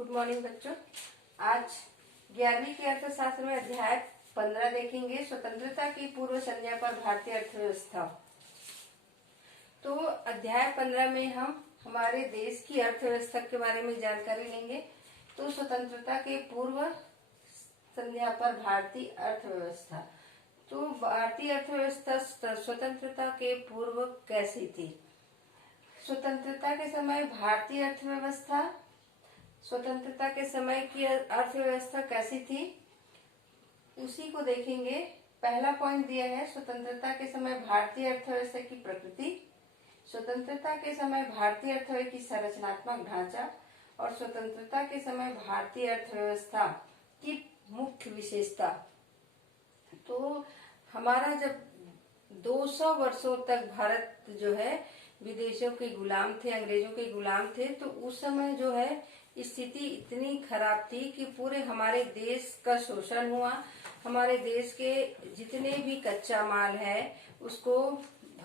Good morning बच्चों। आज 11वीं के अर्थशास्त्र में अध्याय 15 देखेंगे, स्वतंत्रता की पूर्व संध्या पर भारतीय अर्थव्यवस्था। तो अध्याय 15 में हम हमारे देश की अर्थव्यवस्था के बारे में जानकारी लेंगे। तो स्वतंत्रता के पूर्व संध्या पर भारतीय अर्थव्यवस्था। तो भारतीय अर्थव्यवस्था स्वतंत्रता के पूर्व कैसी थी? स्वतंत्रता के समय भारतीय अर्थव्यवस्था, स्वतंत्रता के समय की अर्थव्यवस्था कैसी थी उसी को देखेंगे। पहला पॉइंट दिया है, स्वतंत्रता के समय भारतीय अर्थव्यवस्था की प्रकृति, स्वतंत्रता के समय भारतीय अर्थव्यवस्था की संरचनात्मक ढांचा और स्वतंत्रता के समय भारतीय अर्थव्यवस्था की मुख्य विशेषता। तो हमारा जब 200 वर्षों तक भारत जो है विदेशों के गुलाम थे, अंग्रेजों के गुलाम थे, तो उस समय जो है स्थिति इतनी खराब थी कि पूरे हमारे देश का शोषण हुआ। हमारे देश के जितने भी कच्चा माल है उसको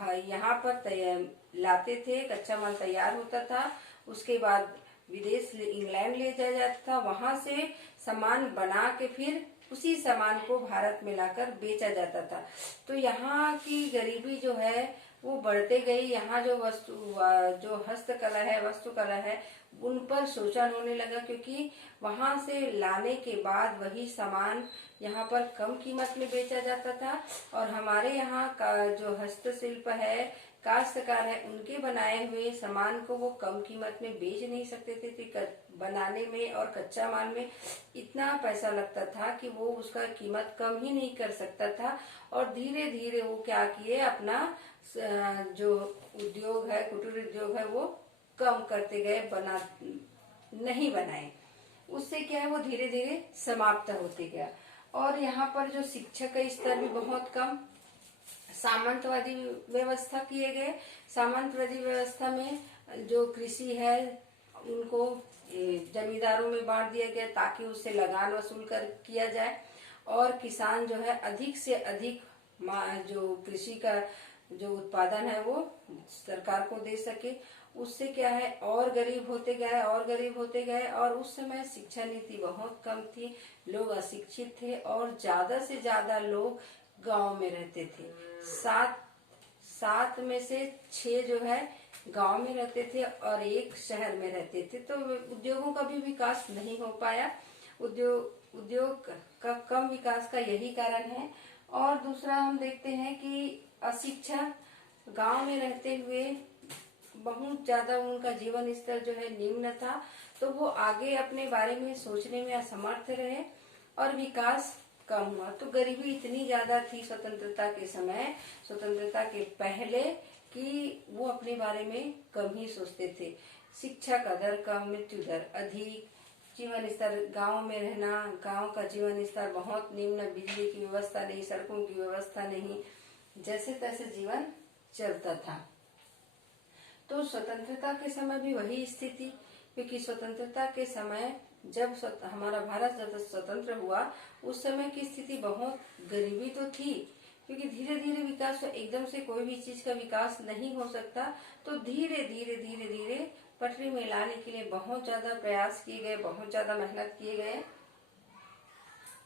यहाँ पर लाते थे, कच्चा माल तैयार होता था, उसके बाद विदेश इंग्लैंड ले जाया जाता था, वहां से सामान बना के फिर उसी सामान को भारत में लाकर बेचा जाता था। तो यहाँ की गरीबी जो है वो बढ़ते गई। यहाँ जो हस्तकला है, वस्तुकला है, उन पर शोषण होने लगा, क्योंकि वहां से लाने के बाद वही सामान यहाँ पर कम कीमत में बेचा जाता था और हमारे यहाँ का जो हस्तशिल्प है, काश्तकार है, उनके बनाए हुए सामान को वो कम कीमत में बेच नहीं सकते थे। बनाने में और कच्चा माल में इतना पैसा लगता था कि वो उसका कीमत कम ही नहीं कर सकता था। और धीरे धीरे वो क्या किए, अपना जो उद्योग है, कुटीर उद्योग है, वो कम करते गए, नहीं बनाए। उससे क्या है, वो धीरे धीरे समाप्त होते गया। और यहाँ पर जो शिक्षा का स्तर भी बहुत कम, सामंतवादी व्यवस्था किए गए। सामंतवादी व्यवस्था में जो कृषि है उनको जमींदारों में बांट दिया गया ताकि उससे लगान वसूल कर किया जाए और किसान जो है अधिक से अधिक जो कृषि का जो उत्पादन है वो सरकार को दे सके। उससे क्या है, और गरीब होते गए और गरीब होते गए। और उस समय शिक्षा नीति बहुत कम थी, लोग अशिक्षित थे और ज्यादा से ज्यादा लोग गांव में रहते थे। सात में से 6 जो है गांव में रहते थे और 1 शहर में रहते थे। तो उद्योगों का भी विकास नहीं हो पाया। उद्योग का कम विकास का यही कारण है। और दूसरा हम देखते हैं कि अशिक्षा, गांव में रहते हुए बहुत ज्यादा उनका जीवन स्तर जो है निम्न था, तो वो आगे अपने बारे में सोचने में असमर्थ रहे और विकास कम हुआ। तो गरीबी इतनी ज्यादा थी स्वतंत्रता के समय, स्वतंत्रता के पहले, कि वो अपने बारे में कम ही सोचते थे। शिक्षा का दर कम, मृत्यु दर अधिक, जीवन स्तर, गांव में रहना, गांव का जीवन स्तर बहुत निम्न, बिजली की व्यवस्था नहीं, सड़कों की व्यवस्था नहीं, जैसे तैसे जीवन चलता था। तो स्वतंत्रता के समय भी वही स्थिति, क्योंकि स्वतंत्रता के समय जब हमारा भारत जब स्वतंत्र हुआ उस समय की स्थिति बहुत गरीबी तो थी, क्योंकि धीरे धीरे विकास, एकदम से कोई भी चीज का विकास नहीं हो सकता। तो धीरे धीरे पटरी में लाने के लिए बहुत ज्यादा प्रयास किए गए, बहुत ज्यादा मेहनत किए गए।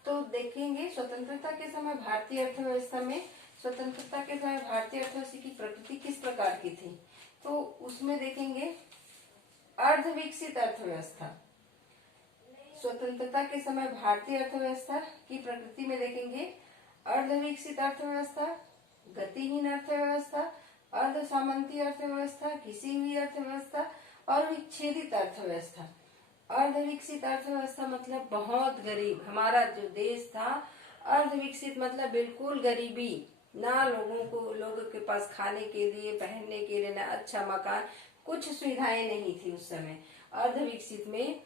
तो देखेंगे स्वतंत्रता के समय भारतीय अर्थव्यवस्था में, स्वतंत्रता के समय भारतीय अर्थव्यवस्था की प्रकृति किस प्रकार की थी। तो उसमें देखेंगे अर्ध विकसित अर्थव्यवस्था। स्वतंत्रता के समय भारतीय अर्थव्यवस्था की प्रकृति में देखेंगे अर्ध विकसित अर्थव्यवस्था, गतिहीन अर्थव्यवस्था, अर्ध सामंती अर्थव्यवस्था, घिसी हुई अर्थव्यवस्था और विच्छेदित अर्थव्यवस्था। अर्ध विकसित अर्थव्यवस्था मतलब बहुत गरीब, हमारा जो देश था। अर्ध विकसित मतलब बिल्कुल गरीबी, ना लोगों के पास खाने के लिए, पहनने के लिए, ना अच्छा मकान, कुछ सुविधाएं नहीं थी उस समय। अर्ध विकसित में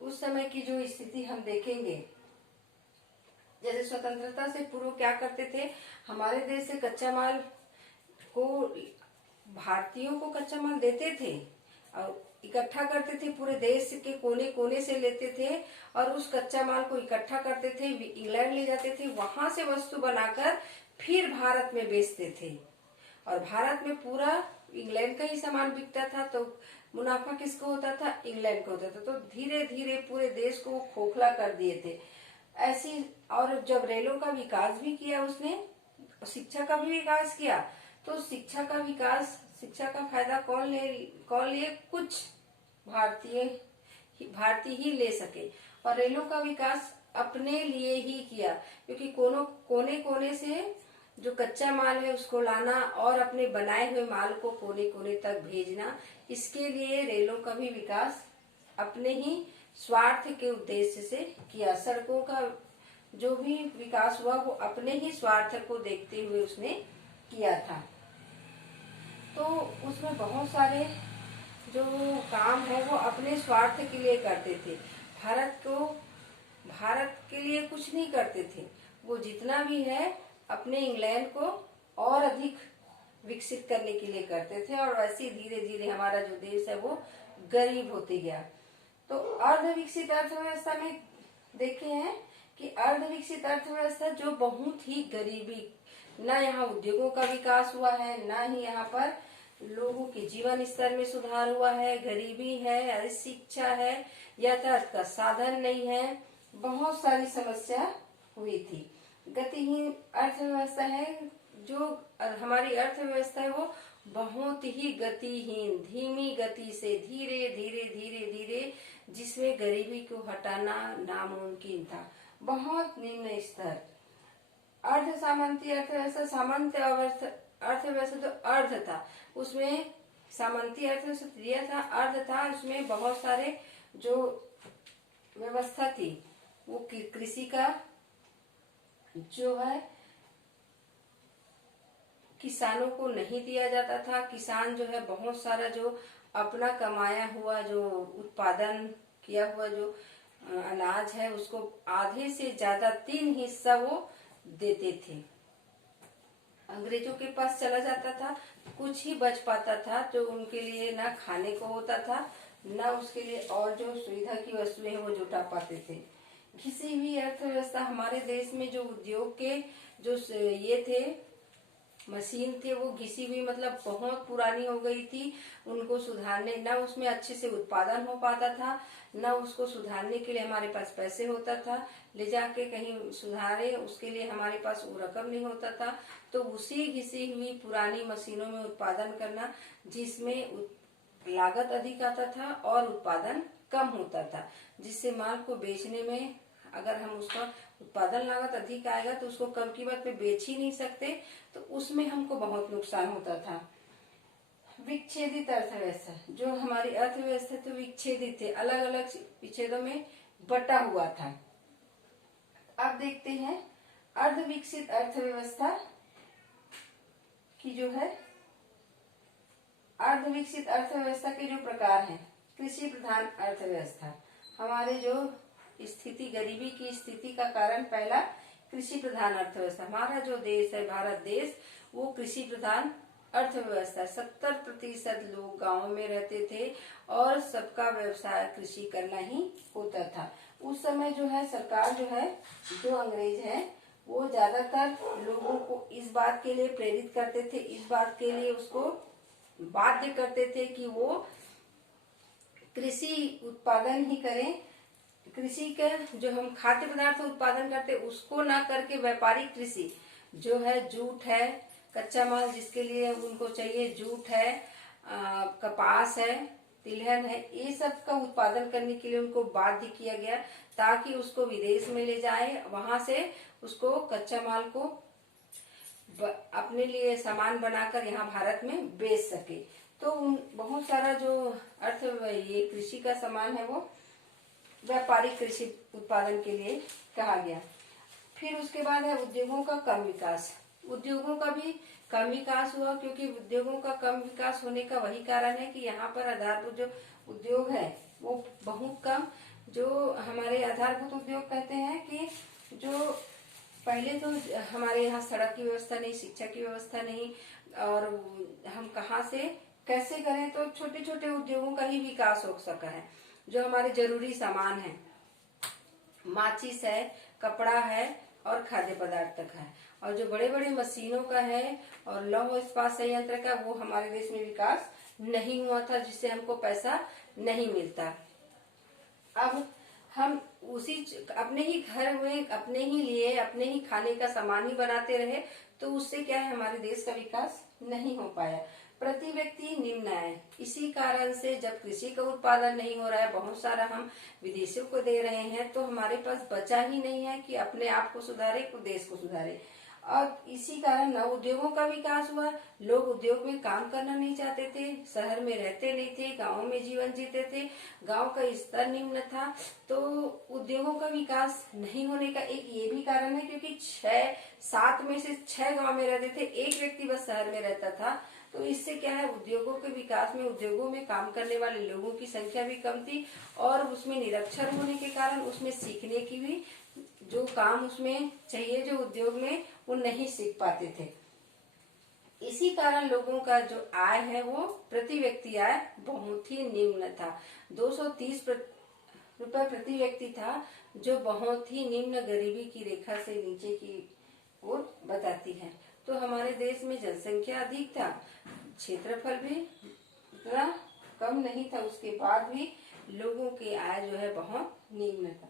उस समय की जो स्थिति हम देखेंगे, जैसे स्वतंत्रता से पूर्व क्या करते थे, हमारे देश से कच्चा माल को भारतीयों को कच्चा माल देते थे और इकट्ठा करते थे, पूरे देश के कोने कोने से लेते थे और उस कच्चा माल को इकट्ठा करते थे, इंग्लैंड ले जाते थे, वहां से वस्तु बनाकर फिर भारत में बेचते थे। और भारत में पूरा इंग्लैंड का ही सामान बिकता था। तो मुनाफा किसको होता था? इंग्लैंड को होता था। तो धीरे धीरे पूरे देश को वो खोखला कर दिए थे। ऐसी, और जब रेलों का विकास भी किया उसने, शिक्षा का भी विकास किया, तो शिक्षा का विकास, शिक्षा का फायदा कौन लिए? कुछ भारतीय ही ले सके। और रेलों का विकास अपने लिए ही किया, क्योंकि कोने कोने से जो कच्चा माल है उसको लाना और अपने बनाए हुए माल को कोने कोने तक भेजना, इसके लिए रेलों का भी विकास अपने ही स्वार्थ के उद्देश्य से किया। सड़कों का जो भी विकास हुआ वो अपने ही स्वार्थ को देखते हुए उसने किया था। तो उसमें बहुत सारे जो काम है वो अपने स्वार्थ के लिए करते थे। भारत के लिए कुछ नहीं करते थे। वो जितना भी है अपने इंग्लैंड को और अधिक विकसित करने के लिए करते थे, और ऐसे धीरे धीरे हमारा जो देश है वो गरीब होते गया। तो अर्धविकसित अर्थव्यवस्था में देखे हैं कि अर्धविकसित अर्थव्यवस्था जो बहुत ही गरीबी, ना यहाँ उद्योगों का विकास हुआ है, ना ही यहाँ पर लोगों के जीवन स्तर में सुधार हुआ है, गरीबी है, शिक्षा है, यातायात का साधन नहीं है, बहुत सारी समस्या हुई थी। गतिहीन अर्थव्यवस्था है, जो हमारी अर्थव्यवस्था है वो बहुत ही गतिहीन, धीमी गति से धीरे धीरे धीरे धीरे, जिसमें गरीबी को हटाना नामुमकिन था, बहुत निम्न स्तर। अर्ध सामंती अर्थव्यवस्था, सामंत अर्थव्यवस्था तो अर्ध था, उसमें सामंती अर्थव्यवस्था दिया था, अर्ध था, उसमें बहुत सारे जो व्यवस्था थी वो कृषि का जो है किसानों को नहीं दिया जाता था। किसान जो है बहुत सारा जो अपना कमाया हुआ, जो उत्पादन किया हुआ जो अनाज है उसको आधे से ज्यादा 3 हिस्सा वो देते थे, अंग्रेजों के पास चला जाता था। कुछ ही बच पाता था जो उनके लिए ना खाने को होता था, ना उसके लिए और जो सुविधा की वस्तुएं हैं वो जुटा पाते थे। घिसी हुई अर्थव्यवस्था, हमारे देश में जो उद्योग के जो ये थे मशीन थे वो घिसी हुई, मतलब बहुत पुरानी हो गई थी। उनको सुधारने, ना उसमें अच्छे से उत्पादन हो पाता था, ना उसको सुधारने के लिए हमारे पास पैसे होता था, ले जाके कहीं सुधारे उसके लिए हमारे पास वो रकम नहीं होता था। तो उसी घिसी हुई पुरानी मशीनों में उत्पादन करना, जिसमें लागत अधिक आता था और उत्पादन कम होता था, जिससे माल को बेचने में अगर हम उसका उत्पादन लागत अधिक आएगा तो उसको कम कीमत पे बेच ही नहीं सकते, तो उसमें हमको बहुत नुकसान होता था। विच्छेदित अर्थव्यवस्था, जो हमारी अर्थव्यवस्था तो विच्छेदित थे, अलग अलग विच्छेदों में बटा हुआ था। अब देखते हैं अर्धविकसित अर्थव्यवस्था की जो है, अर्धविकसित अर्थव्यवस्था के जो प्रकार हैं। कृषि प्रधान अर्थव्यवस्था, हमारे जो स्थिति, गरीबी की स्थिति का कारण पहला कृषि प्रधान अर्थव्यवस्था। हमारा जो देश है भारत देश, वो कृषि प्रधान अर्थव्यवस्था। 70% लोग गांव में रहते थे और सबका व्यवसाय कृषि करना ही होता था। उस समय जो है सरकार जो है, जो अंग्रेज है, वो ज्यादातर लोगों को इस बात के लिए प्रेरित करते थे, इस बात के लिए उसको बाध्य करते थे कि वो कृषि उत्पादन ही करें। कृषि का जो हम खाद्य पदार्थ उत्पादन करते उसको ना करके व्यापारिक कृषि जो है, जूट है, कच्चा माल जिसके लिए उनको चाहिए, जूट है, कपास है, तिलहन है, ये सब का उत्पादन करने के लिए उनको बाध्य किया गया, ताकि उसको विदेश में ले जाए, वहां से उसको कच्चा माल को अपने लिए सामान बनाकर यहाँ भारत में बेच सके। तो बहुत सारा जो ये कृषि का सामान है वो व्यापारिक कृषि उत्पादन के लिए कहा गया। फिर उसके बाद है उद्योगों का कम विकास। उद्योगों का भी कम विकास हुआ, क्योंकि उद्योगों का कम विकास होने का वही कारण है कि यहाँ पर आधारभूत जो उद्योग है वो बहुत कम, जो हमारे आधारभूत उद्योग कहते हैं कि जो पहले तो हमारे यहाँ सड़क की व्यवस्था नहीं, शिक्षा की व्यवस्था नहीं, और हम कहाँ से कैसे करें, तो छोटे छोटे उद्योगों का ही विकास हो सका है। जो हमारे जरूरी सामान है, माचिस है, कपड़ा है और खाद्य पदार्थ तक है, और जो बड़े बड़े मशीनों का है और लौह इस्पात संयंत्र का, वो हमारे देश में विकास नहीं हुआ था, जिससे हमको पैसा नहीं मिलता। अब हम उसी अपने ही घर में अपने ही लिए अपने ही खाने का सामान ही बनाते रहे, तो उससे क्या है, हमारे देश का विकास नहीं हो पाया। प्रति व्यक्ति निम्न आय, इसी कारण से जब कृषि का उत्पादन नहीं हो रहा है, बहुत सारा हम विदेशों को दे रहे हैं, तो हमारे पास बचा ही नहीं है कि अपने आप को सुधारे, को देश को सुधारे। और इसी कारण न उद्योगों का विकास हुआ, लोग उद्योग में काम करना नहीं चाहते थे, शहर में रहते नहीं थे, गाँव में जीवन जीते थे, गाँव का स्तर निम्न था, तो उद्योगों का विकास नहीं होने का एक ये भी कारण है, क्योंकि 7 में से 6 गाँव में रहते थे, एक व्यक्ति बस शहर में रहता था। तो इससे क्या है, उद्योगों के विकास में उद्योगों में काम करने वाले लोगों की संख्या भी कम थी, और उसमें निरक्षर होने के कारण उसमें सीखने की भी जो काम उसमें चाहिए जो उद्योग में, वो नहीं सीख पाते थे। इसी कारण लोगों का जो आय है वो प्रति व्यक्ति आय बहुत ही निम्न था। 230 रुपए प्रति व्यक्ति था, जो बहुत ही निम्न गरीबी की रेखा से नीचे की ओर बताती है। तो हमारे देश में जनसंख्या अधिक था, क्षेत्रफल भी इतना कम नहीं था, उसके बाद भी लोगों की आय जो है बहुत निम्न था।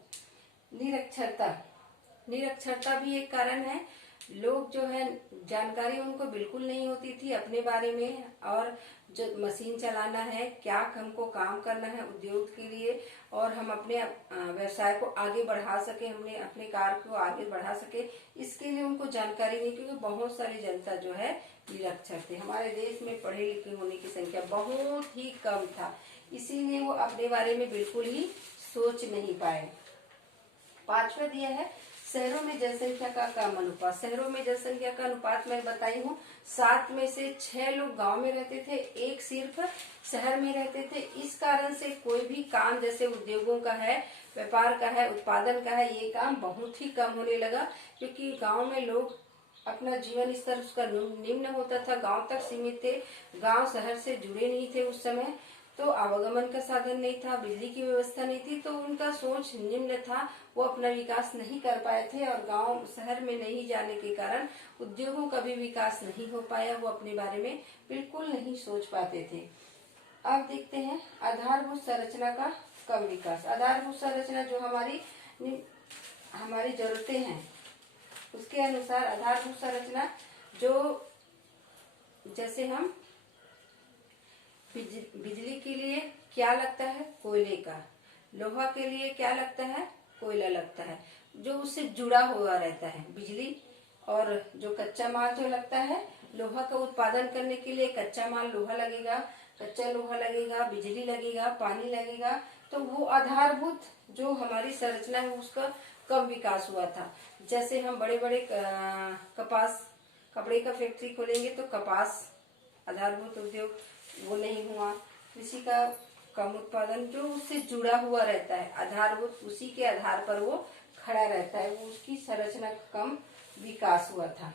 निरक्षरता भी एक कारण है। लोग जो है, जानकारी उनको बिल्कुल नहीं होती थी अपने बारे में, और जो मशीन चलाना है, क्या हमको काम करना है उद्योग के लिए, और हम अपने व्यवसाय को आगे बढ़ा सके, हमने अपने कार्य को आगे बढ़ा सके, इसके लिए उनको जानकारी नहीं, क्योंकि बहुत सारी जनता जो है निरक्षर थे। हमारे देश में पढ़े लिखे होने की संख्या बहुत ही कम था, इसीलिए वो अपने बारे में बिल्कुल ही सोच नहीं पाए। 5वां दिया है शहरों में जनसंख्या का कम अनुपात। शहरों में जनसंख्या का अनुपात मैं बताई हूँ, 7 में से 6 लोग गांव में रहते थे, एक सिर्फ शहर में रहते थे। इस कारण से कोई भी काम जैसे उद्योगों का है, व्यापार का है, उत्पादन का है, ये काम बहुत ही कम होने लगा, क्योंकि गाँव में लोग अपना जीवन स्तर उसका निम्न होता था, गांव तक सीमित थे, गांव शहर से जुड़े नहीं थे उस समय, तो आवागमन का साधन नहीं था, बिजली की व्यवस्था नहीं थी, तो उनका सोच निम्न था, वो अपना विकास नहीं कर पाए थे, और गांव शहर में नहीं जाने के कारण उद्योगों का भी विकास नहीं हो पाया, वो अपने बारे में बिल्कुल नहीं सोच पाते थे। अब देखते हैं आधारभूत संरचना का कम विकास। आधारभूत संरचना जो हमारी जरूरतें हैं, उसके अनुसार आधारभूत संरचना जो, जैसे हम बिजली के लिए क्या लगता है, कोयले का, लोहा के लिए क्या लगता है, कोयला लगता है, जो उससे जुड़ा हुआ रहता है बिजली, और जो कच्चा माल जो लगता है, लोहा का उत्पादन करने के लिए कच्चा माल लोहा लगेगा, कच्चा लोहा लगेगा, बिजली लगेगा, पानी लगेगा, तो वो आधारभूत जो हमारी संरचना है उसका कम विकास हुआ था। जैसे हम बड़े बड़े कपड़े का फैक्ट्री खोलेंगे तो कपास आधारभूत उद्योग वो नहीं हुआ, कृषि का कम उत्पादन जो उससे जुड़ा हुआ रहता है, आधारभूत उसी के आधार पर वो खड़ा रहता है, वो उसकी संरचना का कम विकास हुआ था।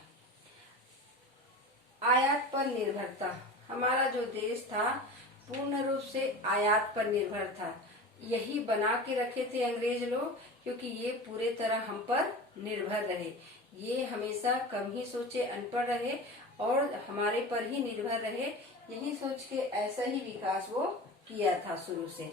आयात पर निर्भरता, हमारा जो देश था पूर्ण रूप से आयात पर निर्भर था, यही बना के रखे थे अंग्रेज लोग, क्योंकि ये पूरे तरह हम पर निर्भर रहे, ये हमेशा कम ही सोचे, अनपढ़ रहे और हमारे पर ही निर्भर रहे, यही सोच के ऐसा ही विकास वो किया था शुरू से।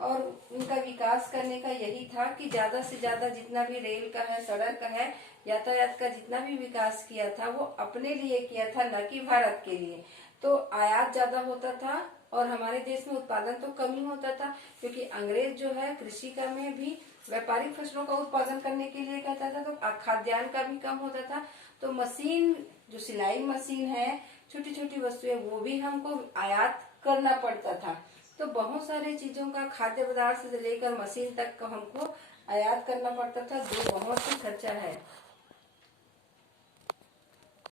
और उनका विकास करने का यही था कि ज्यादा से ज्यादा जितना भी रेल का है, सड़क का है, यातायात का जितना भी विकास किया था वो अपने लिए किया था, न कि भारत के लिए। तो आयात ज्यादा होता था और हमारे देश में उत्पादन तो कम ही होता था, क्योंकि अंग्रेज जो है कृषि का में भी व्यापारिक फसलों का उत्पादन करने के लिए कहता था, तो खाद्यान्न का भी कम होता था। तो मशीन जो सिलाई मशीन है, छोटी छोटी वस्तुएं, वो भी हमको आयात करना पड़ता था। तो बहुत सारी चीजों का, खाद्य पदार्थ से लेकर मशीन तक का हमको आयात करना पड़ता था, जो बहुत ही खर्चा है।